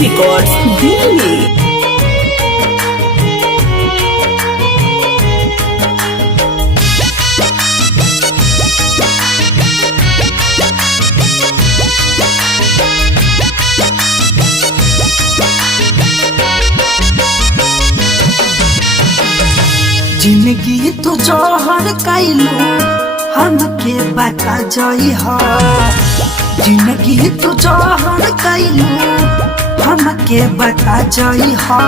Records Delhi. जिंदगी तो जोहर कैलू हमके बता जई हा। जिंदगी तो जोहर कैलू हमके बता जई हा।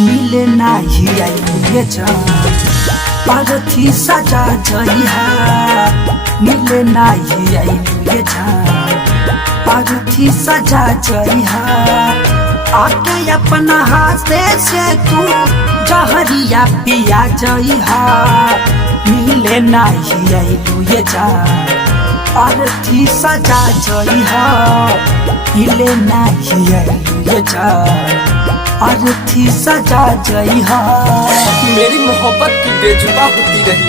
मिले नहीं आई जान परथी सजा जई हा। मिले नहीं आई जान परथी सजा जई हा। आके अपना हाथे से तू जहरिया पिया जई हा। मिले नहीं आइलू ये जान परथी सजा जई हा। मिले नहीं आइलू ये जान परथी सजा जई हा। मेरी मोहब्बत की बेजुबा होती रही,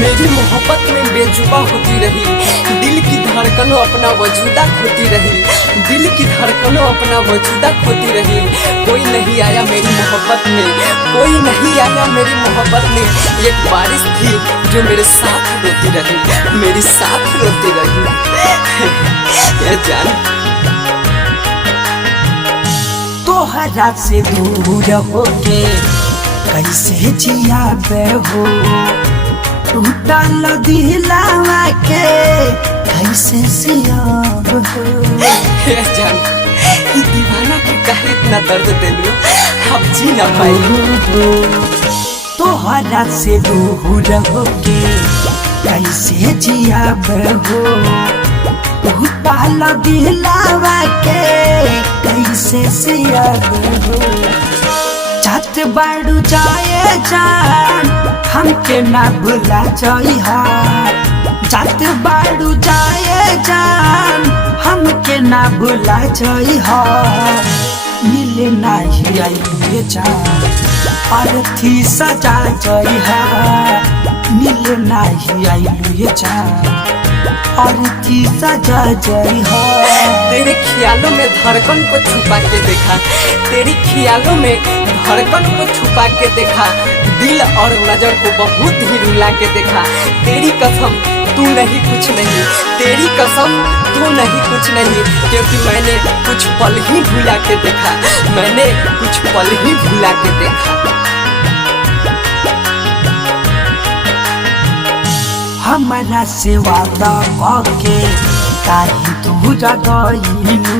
मेरी मोहब्बत में बेजुबा होती रही। दिल की धड़कनों अपना वजूदा खोती रही, दिल की धड़कनों अपना वजूदा खोती रही। कोई नहीं आया मेरी मोहब्बत में, कोई नहीं आया मेरी मोहब्बत में। एक बारिश थी जो मेरे साथ रोती रही, मेरी साथ रोती रही। ये जान तोहरा से दूर होके कैसे जिया बे हो। टूटल दिलावा के कैसे सियाब हो। ये जान ये दीवाना के काहे इतना दर्द दिलू, अब जी ना पाई। तोहरा से दूर होके कैसे जिया बे हो। टूटल दिलावा के कैसे सियाब हो। जात बाड़ू जाए जान हमके ना भुला जई हा। जात बाड़ू जाए जान हमके ना भुला जई हा। मिले नहीं आई जान परथी सजा जई हा। मिले नहीं आई जान परथी सजा जई हा। तेरे ख्यालों में धड़कन को छुपा के देखा, तेरी ख्यालों में धड़कन को छुपा के देखा। दिल और नजर को बहुत ही रुला के देखा। तेरी कसम तू नहीं कुछ नहीं, तेरी कसम तू नहीं कुछ नहीं। क्योंकि मैंने कुछ पल ही भुला के देखा, मैंने कुछ पल ही भुला के देखा। हमारा से वादा करके काहे दूर गइलू।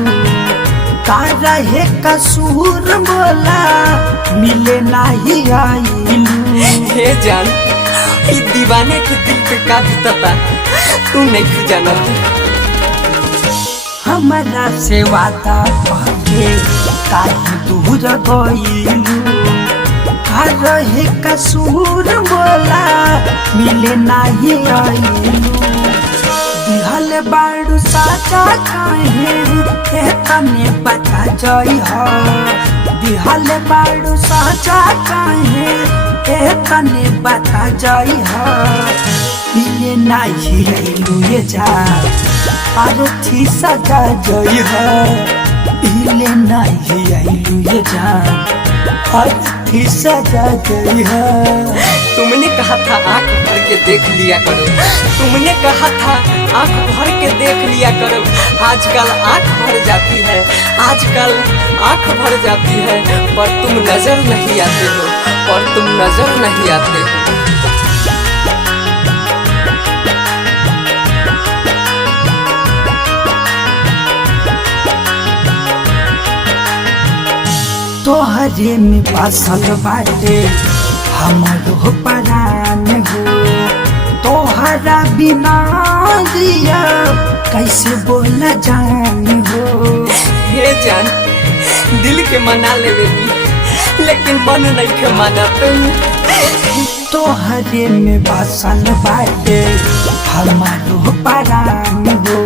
का रहे कसूर बोला मिले नहीं आइलू। हे जान इस दीवाने के दिल पे का बीतता तू नहीं जाना। हमारा से वादा करके काहे दूर गइलू। का रहे कसूर बोला मिले नहीं आइलू। दिहल बाड़ू साचा काहे तने बता जई हा। दिहल बाड़ू साचा काहे तने बता जई हा। मिले नहीं आइलू ये जान परथी सजा जई हा। मिले नहीं आइलू ये जान परथी सजा जई हा। तुमने कहा था आंख भर के देख लिया करो, तुमने कहा था आंख भर के देख लिया करो। आजकल आंख भर जाती है, आजकल आंख भर जाती है, पर तुम नजर नहीं आते हो, पर तुम नजर नहीं आते हो। तोहरे में बसल बाटे हमरो परान हो। तोहरा बिना दिया कैसे बोला जान हो। हे जान दिल के मना लेगी लेकिन मन नहीं के माना तुम। तोहरे में बसल बाटे हमारो परान हो।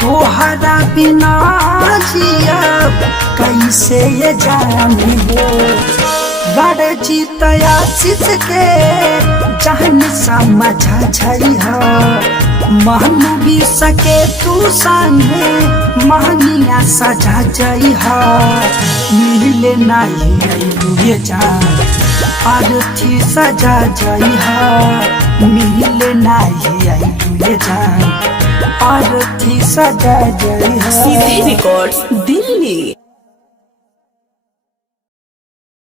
तोहरा बिना जिया कैसे ये जान हो। बड़ जीतया शीश के जान समझा छई हा। महमूबी सके तू संगे महनिया सजा जई हा मिले नहीं ये जान अर्थी सजा जई हा मिले नहीं ये जान अर्थी सजा जई हा। सीधे रिकॉर्ड्स दिल्ली।